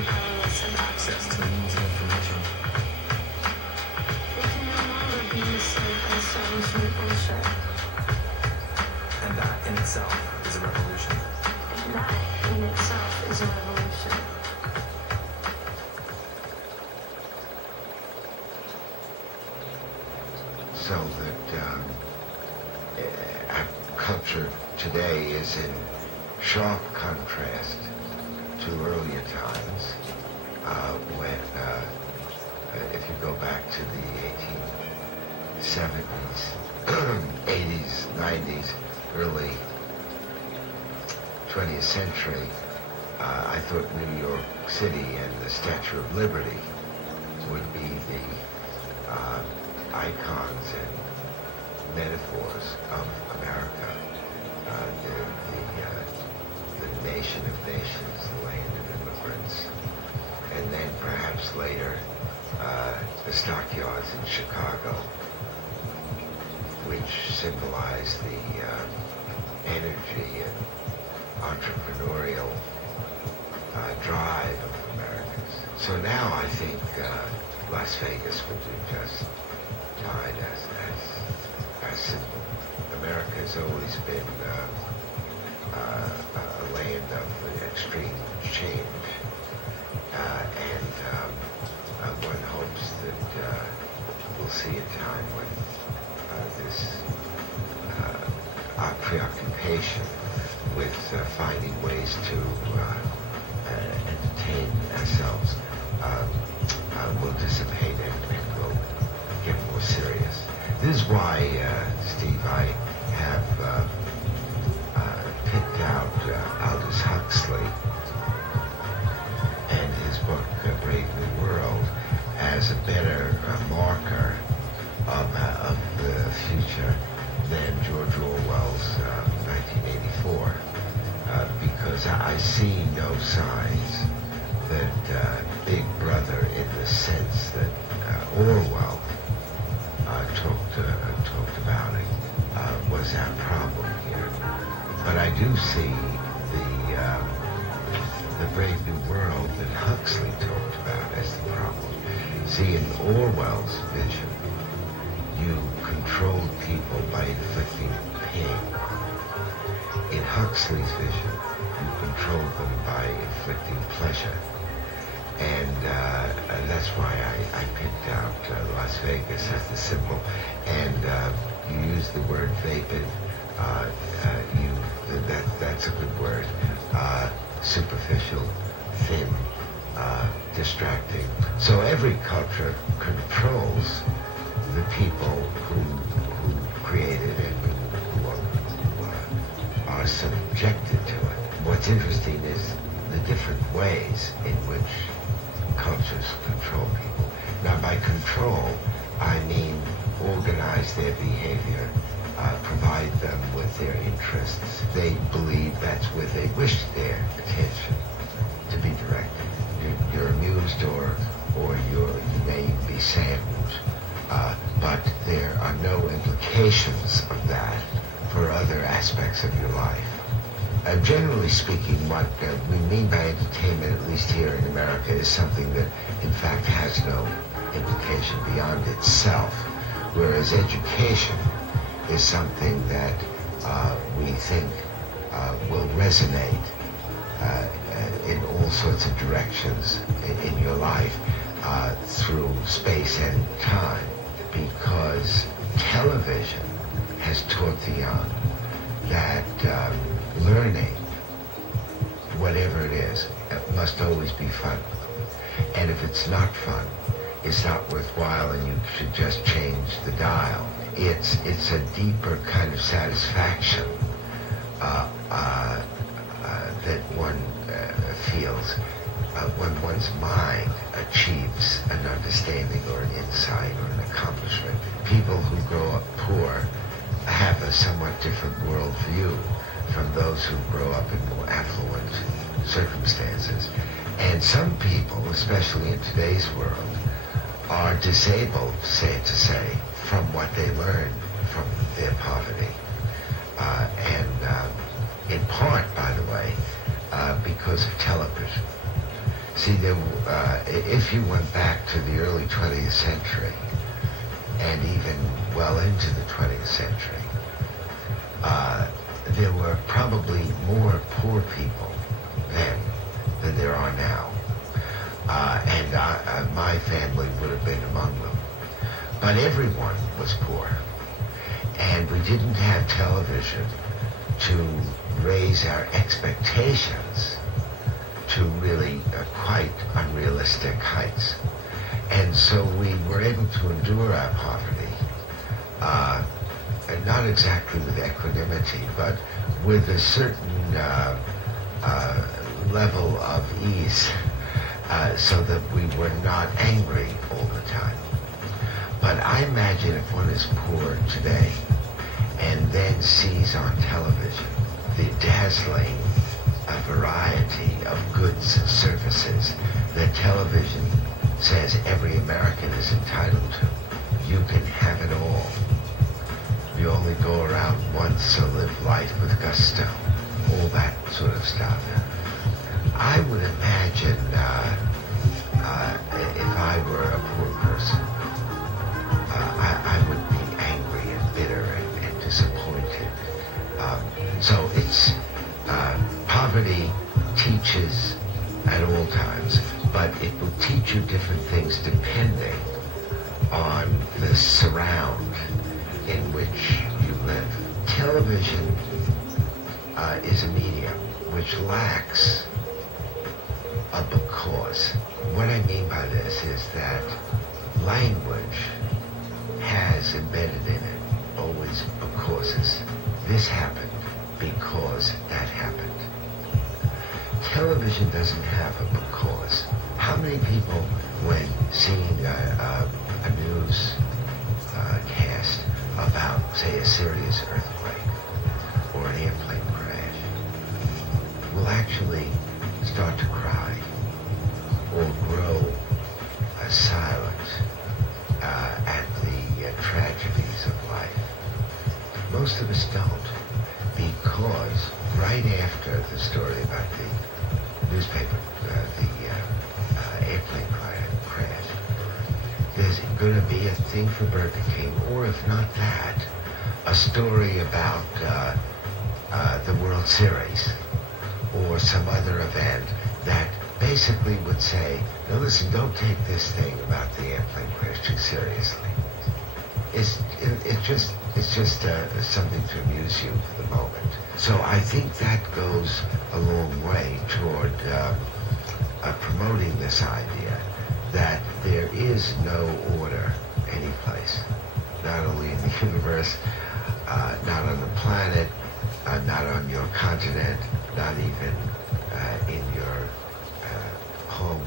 powerless and access to means of information. It can no longer be misled by establishment bullshit. And that in itself is a revolution. And that in itself is a revolution. So that our culture today is in sharp contrast to earlier times when, if you go back to the 1870s, 80s, 90s, early 20th century, I thought New York City and the Statue of Liberty would be the icons and metaphors of America, the nation of nations, the land of immigrants, and then perhaps later the stockyards in Chicago, which symbolize the energy and entrepreneurial drive of Americans. So now I think Las Vegas will do just fine as simple. America has always been a land of extreme change, and one hopes that we'll see a time when this our preoccupation with finding ways to entertain ourselves will dissipate and will get more serious. This is why, Steve, I have picked out Aldous Huxley and his book, Brave New World, as a better marker of the future than George Orwell's 1984, because I see no signs that Big Brother, in the sense that Orwell talked about it, was our problem here. But I do see the Brave New World that Huxley talked about as the problem. See, in Orwell's vision, you controlled people by inflicting pain. In Huxley's vision, you controlled them by inflicting pleasure. And that's why I picked out Las Vegas as the symbol. And you use the word vapid. That's a good word. Superficial, thin, distracting. So every culture controls the people who created it and who are subjected to it. What's interesting is the different ways in which cultures control people. Now, by control, I mean organize their behavior, provide them with their interests. They believe that's where they wish their attention to be directed. You're amused or you may be saddened, but there are no implications of that for other aspects of your life. Generally speaking, what we mean by entertainment, at least here in America, is something that, in fact, has no implication beyond itself, whereas education is something that we think will resonate in all sorts of directions in your life through space and time, because television has taught the young that learning, whatever it is, must always be fun. And if it's not fun, it's not worthwhile, and you should just change the dial. It's a deeper kind of satisfaction that one feels when one's mind achieves an understanding or an insight or an accomplishment. People who grow up poor have a somewhat different worldview from those who grow up in more affluent circumstances. And some people, especially in today's world, are disabled, sad to say, from what they learn from their poverty. And in part, by the way, because of television. See, if you went back to the early 20th century, and even well into the 20th century, there were probably more poor people then than there are now. And my family would have been among them. But everyone was poor. And we didn't have television to raise our expectations to really quite unrealistic heights. And so we were able to endure our poverty, and not exactly with equanimity, but with a certain level of ease, so that we were not angry all the time. But I imagine if one is poor today and then sees on television the dazzling variety of goods and services that television says every American is entitled to. You can have it all. You only go around once, so live life with gusto. All that sort of stuff. I would imagine if I were a poor person, I would be angry and bitter and disappointed. So it's poverty teaches at all times, but it will teach you different things depending on the surround in which you live. Television is a medium which lacks a because. What I mean by this is that language has embedded in it always becauses. This happened because that happened. Television doesn't have a because. How many people, when seeing a news cast about, say, a serious earthquake or an airplane crash, will actually start to cry or grow silent at the tragedies of life? Most of us don't, because right after the story about the newspaper, the airplane crash, there's going to be a thing for Burger King, or if not that, a story about the World Series or some other event that basically would say, no, listen, don't take this thing about the airplane crash too seriously. It's just something to amuse you for the moment. So I think that goes a long way toward promoting this idea that there is no order anyplace, not only in the universe, not on the planet, not on your continent, not even in your home